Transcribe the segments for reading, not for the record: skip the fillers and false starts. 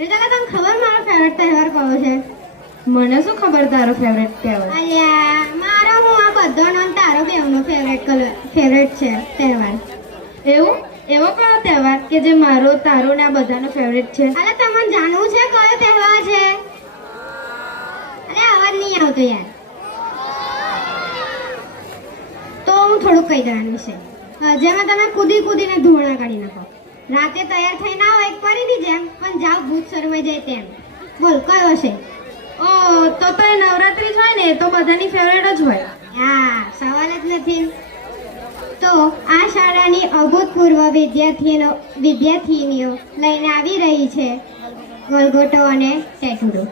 તને ખબર મારો ફેવરેટ તહેવાર કયો છે? મને શું ખબર તારો ફેવરેટ તહેવાર? અલ્યા મારો હું આ બધાનો ને તારો બેવનો ફેવરેટ છે તહેવાર. એવું? એવો કયો તહેવાર કે જે મારો તારો ને આ બધાનો ફેવરેટ છે? અરે તમને જાણવું છે કયો તહેવાર છે? અરે અવાજ નહીં આવતો યાર. તો હું થોડુંક કહી દઉં આના વિશે. જેમાં તમે કૂદી કૂદીને ધૂળના કાઢી નાખો. રાતે તૈયાર થઈને આવો એક પરીની જેમ, પણ જાવ ભૂત શરમાઈ જાય તેમ. બોલ કયો છે? ઓ તો એ નવરાત્રી જ હોય ને, એ તો બધાની ફેવરેટ જ હોય. હા, સવાલ જ નથી. તો આ શાળાની અભૂતપૂર્વ વિદ્યાર્થીનીઓ લઈને આવી રહી છે ગલગોટો અને ટેટુડો.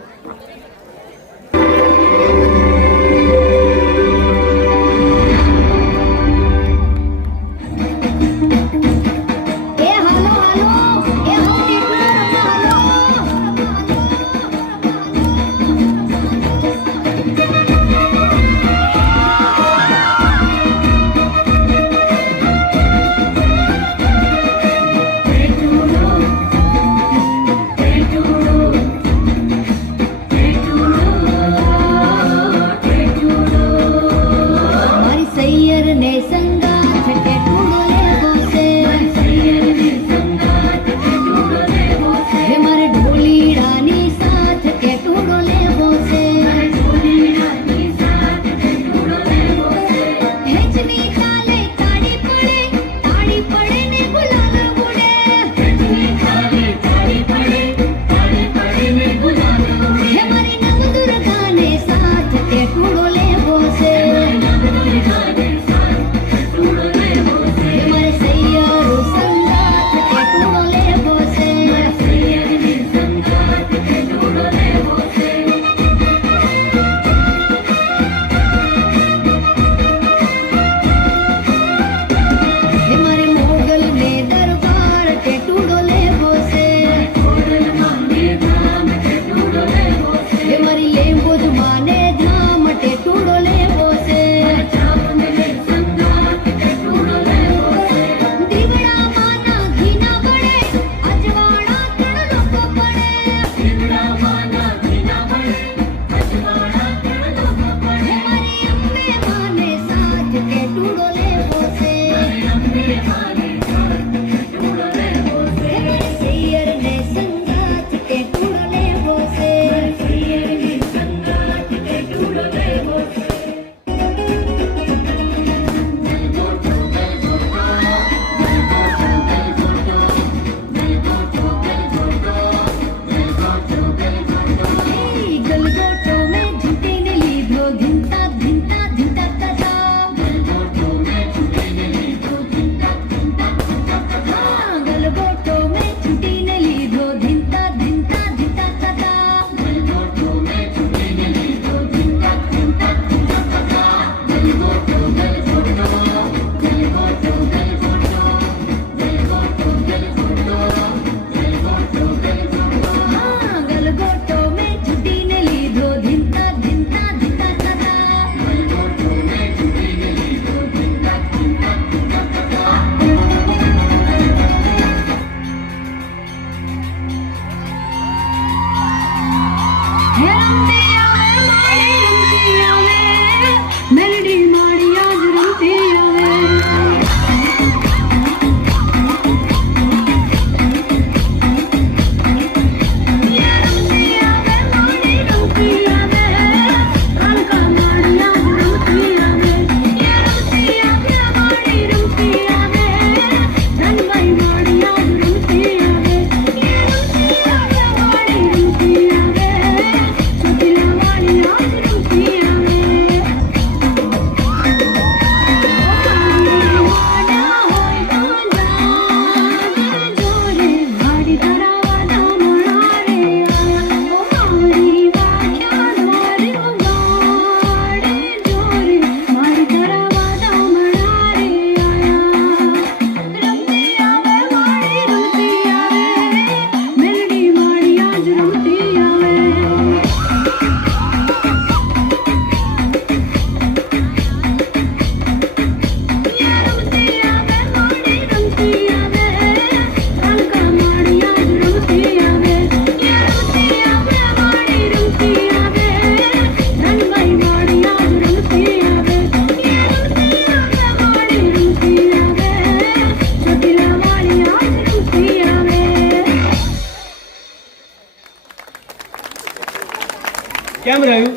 કેમ રહ્યું?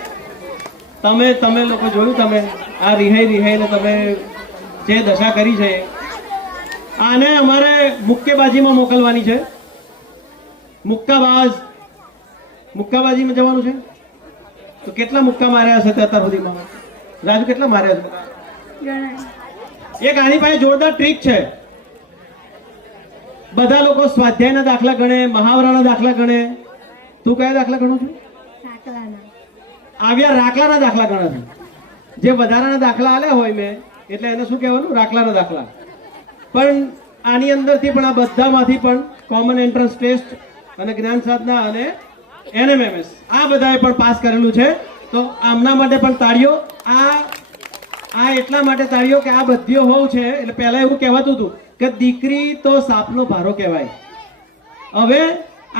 તમે લોકો જોયું? તમે આ રિહાઈને તમે જે દશા કરી છે, આને અમારે મુક્કેબાજીમાં મોકલવાની છે. મુક્કાબાજીમાં જવાનું છે. તો કેટલા મુક્કા માર્યા હશે અત્યાર સુધીમાં? રાજુ, કેટલા માર્યા છે? એક આની પાસે જોરદાર ટ્રીક છે. બધા લોકો સ્વાધ્યાયના દાખલા ગણે, મહાવરાના દાખલા ગણે. તું કયા દાખલા ગણો છું? આવ્યા રાકલાના દાખલા ગણે છે. જે વધારાના દાખલા આલ્યા હોય મેં, એટલે એને શું કહેવાનું? રાકલાના દાખલા. પણ આની અંદરથી પણ આ બધામાંથી પણ કોમન એન્ટ્રન્સ ટેસ્ટ અને જ્ઞાન સાધના અને NMMS આ બધાએ પણ પાસ કરેલું છે. તો આમના માટે પણ તાળીઓ. આ એટલા માટે તાળીઓ કે આ બધીઓ હોવું છે. એટલે પહેલા એવું કહેવાતું હતું કે દીકરી તો સાપનો ભારો કહેવાય. હવે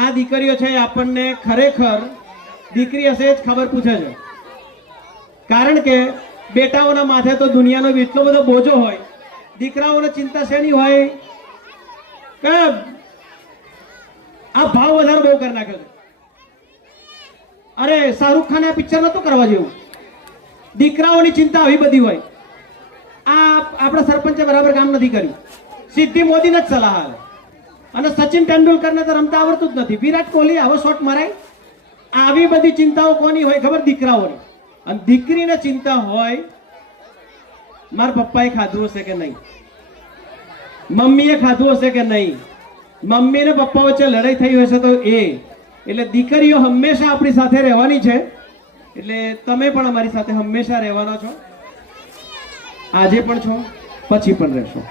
આ દીકરીઓ છે આપણને ખરેખર દીકરી હશે જ ખબર પૂછે છે. કારણ કે બેટાઓના માથે તો દુનિયાનો એટલો બધો બોજો હોય, દીકરાઓને ચિંતા શેની હોય કે આ ભાવ વધારો બહુ કરી નાખ્યો છે. અરે શાહરૂખ ખાન આ પિક્ચર નતું કરવા જેવું. દીકરાઓની ચિંતા આવી બધી હોય. આ આપણા સરપંચે બરાબર કામ નથી કર્યું. સીધી મોદીને જ સલાહ આવે. અને સચિન તેંડુલકરને તો રમતા આવડતું જ નથી. વિરાટ કોહલી આવો શોટ મરાય. આવી બધી ચિંતાઓ કોની હોય ખબર? દીકરાઓની. અને દીકરીને ચિંતા હોય મારા પપ્પાએ ખાધું હશે કે નહીં, મમ્મીએ ખાધું હશે કે નહીં, મમ્મી ને પપ્પા વચ્ચે લડાઈ થઈ હશે તો એટલે દીકરીઓ હંમેશા આપણી સાથે રહેવાની છે. એટલે તમે પણ અમારી સાથે હંમેશા રહેવાના છો. આજે પણ છો, પછી પણ રહેશો.